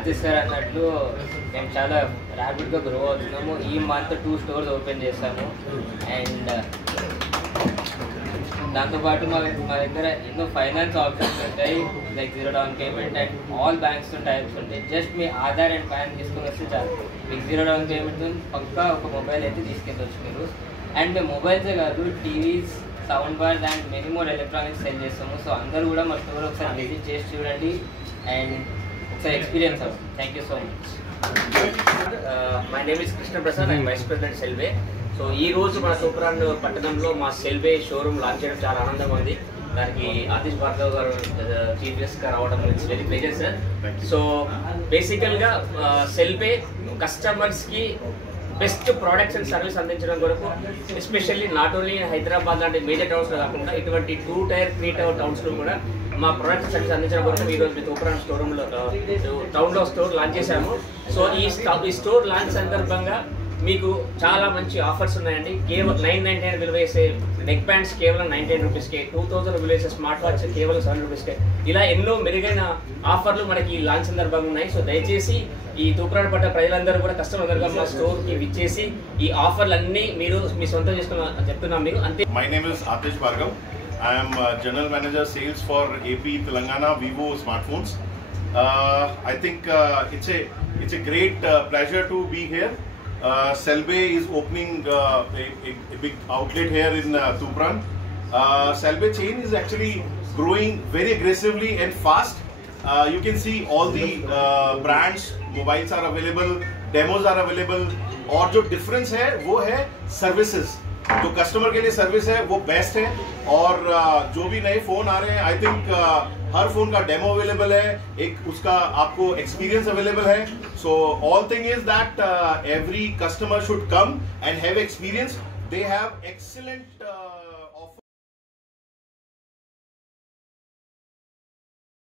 Artist sir అన్నట్లు మేము చాలా ర్యాపిడ్గా గ్రో అవుతున్నాము. ఈ మంత్ 2 స్టోర్స్ ఓపెన్ చేస్తాము. అండ్ దాంతోపాటు మా దగ్గర ఎన్నో ఫైనాన్స్ ఆప్షన్స్ ఉంటాయి, like 0 down payment and all banks types ఉంటాయి. జస్ట్ మీ ఆధార్ అండ్ పాన్ తీసుకొని వస్తే చాలు, మీకు 0 డౌన్ పేమెంట్ పక్కా ఒక మొబైల్ అయితే తీసుకెళ్ళవచ్చు మీరు. అండ్ మొబైల్సే కాదు, TVs, sound bars and many more electronics cell చేస్తాము. సో అందరూ కూడా మా స్టోర్ ఒకసారి విజిట్ చేసి చూడండి అండ్ ఒకసారి ఎక్స్పీరియన్స్ అవ్వండి. Thank you so much. My name is Krishna Prasad, I'm vice president సెల్వే. సో ఈ రోజు మన తూప్రాన్ పట్టణంలో మా సెల్వే షోరూమ్ లాంచ్ చేయడం చాలా ఆనందంగా ఉంది. దానికి ఆతిష్ భార్గవ్ గారు చీఫ్ గెస్ట్గా రావడం it's very pleasure sir. So బేసికల్గా సెల్వే కస్టమర్స్కి బెస్ట్ ప్రోడక్ట్స్ అండ్ సర్వీస్ అందించడం కొరకు, ఎస్పెషల్లీ నాట్ ఓన్లీ హైదరాబాద్ లాంటి మేజర్ టౌన్స్లో కాకుండా ఇటువంటి 2 టైర్ 3 టైర్ టౌన్స్లో కూడా మా ప్రోడక్ట్ సర్వీస్ అందించడం కొరకు ఈరోజు మీ తూప్రాన్ షోరూంలో టౌన్లో స్టోర్ లాంచ్ చేశాము. సో ఈ స్టోర్ లాంచ్ సందర్భంగా మీకు చాలా మంచి ఆఫర్స్ ఉన్నాయండి. కేవలం 999 విలువ వేసే నెక్ బ్యాండ్స్ కేవలం 99 రూపీస్కే, 2000 విలువ వేసే స్మార్ట్ వాచ్ కేవలం 7 రూపీస్కే, ఇలా ఎన్నో మెరుగైన ఆఫర్లు మనకి ఈ లాంచ్ సందర్భంగా ఉన్నాయి. సో దయచేసి ఈ తూప్రాన్ పట్ట ప్రజలందరూ కూడా కస్టమర్లుగా మా స్టోర్కి విచ్చేసి ఈ ఆఫర్లన్నీ మీరు మీ సొంతం చేసుకున్న చెప్తున్నాం మీకు అంతే. My name is Atish Bhargav. I am General Manager Sales for AP Telangana Vivo Smartphones. I think it's a great pleasure to be here. Selbey is opening a big outlet here in Tupran. Selbey chain is actually growing very aggressively and fast. You can see all the brands, mobiles are available, demos are available. और जो difference है वो है services. जो customer के लिए service है वो बेस्ट है. और जो भी नए फोन आ रहे हैं, आई थिंक हर फोन का डेमो अवेलेबल है, एक उसका आपको एक्सपीरियंस अवेलेबल है. So all thing is that every customer should come and have experience. They have excellent